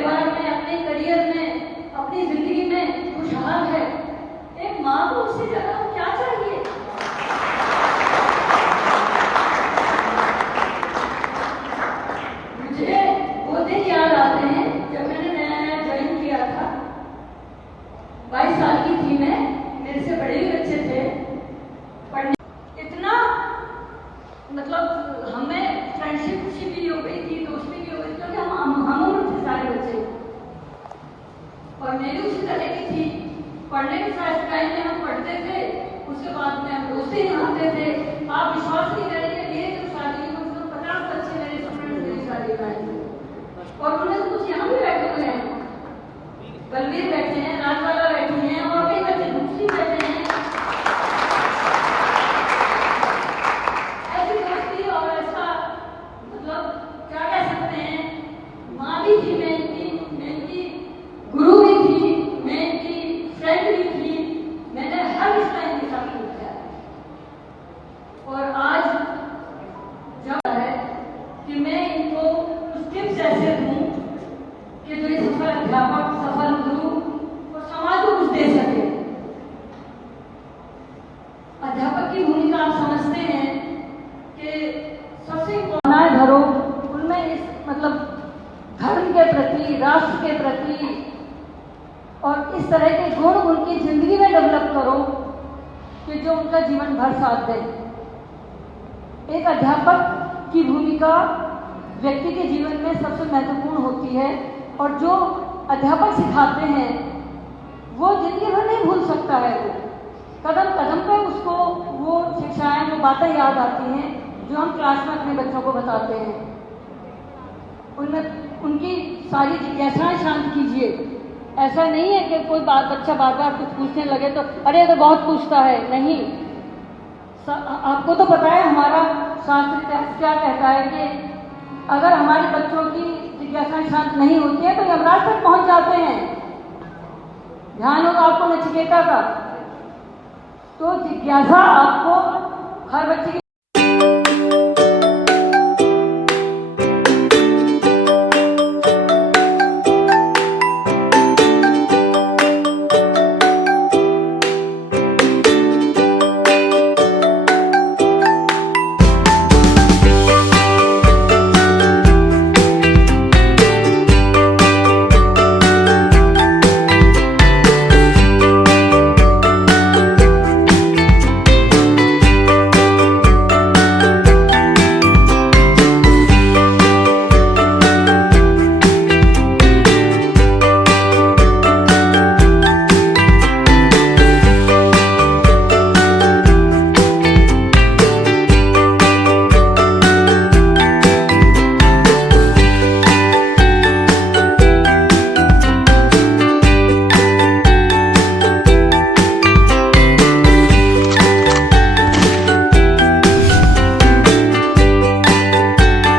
परिवार में, अपने करियर में, अपनी जिंदगी में खुशहाल है, एक माँ को उससे ज्यादा क्या चाहिए। मुझे वो दिन याद आते हैं जब मैंने नया नया ज्वाइन किया था। 22 साल की थी मैं, मेरे से बड़े भी बच्चे थे पढ़ने। इतना मतलब हमें फ्रेंडशिप भी हो गई थी, दोस्ती भी हो गई, क्योंकि हम उम्र थे सारे बच्चे, और मेरी उसी तरह की थी। पढ़ने के साथ टाइम में हम पढ़ते थे, उसके बाद में हम दोस्ती निभाते थे। आप विश्वास नहीं करेंगे, मेरे जो शादी में मतलब 50 बच्चे मेरे स्टूडेंट मेरी शादी में आए थे, और उनमें से कुछ यहाँ भी बैठे हुए हैं, बलवीर बैठे हैं, राजवाला बैठी हैं, और कई बच्चे दूसरी बैठे हैं। ऐसी दोस्ती और ऐसा मतलब क्या कह सकते हैं, माँ भी थी मैं इनकी गुरु भी थी, मैं इनकी फ्रेंड भी थी। मैंने हर रिश्ता इनके साथ किया। और आज जब है कि मैं इनको कुछ टिप्स ऐसे दूं कि जो ये सफल अध्यापक, सफल गुरु और समाज को कुछ दे सके। अध्यापक की भूमिका आप समझते हैं कि सबसे भावनाएं भरो उनमें, इस मतलब धर्म के प्रति, राष्ट्र के प्रति, और इस तरह के गुण उनकी जिंदगी में डेवलप करो कि जो उनका जीवन भर साथ दे। एक अध्यापक की भूमिका व्यक्ति के जीवन में सबसे महत्वपूर्ण होती है, और जो अध्यापक सिखाते हैं वो जिंदगी भर नहीं भूल सकता है। वो कदम कदम पे उसको वो शिक्षाएं, वो बातें याद आती हैं जो हम क्लास में अपने बच्चों को बताते हैं। उनमें उनकी सारी जिज्ञासाएं शांत कीजिए। ऐसा नहीं है कि कोई बच्चा बार बार कुछ पूछने लगे तो अरे तो बहुत पूछता है, नहीं। आपको तो पता है हमारा शास्त्र क्या कहता है कि अगर हमारे बच्चों की जिज्ञासाएं शांत नहीं होती है तो यमराज तक पहुंच जाते हैं। ध्यान होगा आपको नचिकेता का। तो जिज्ञासा आपको हर बच्चे की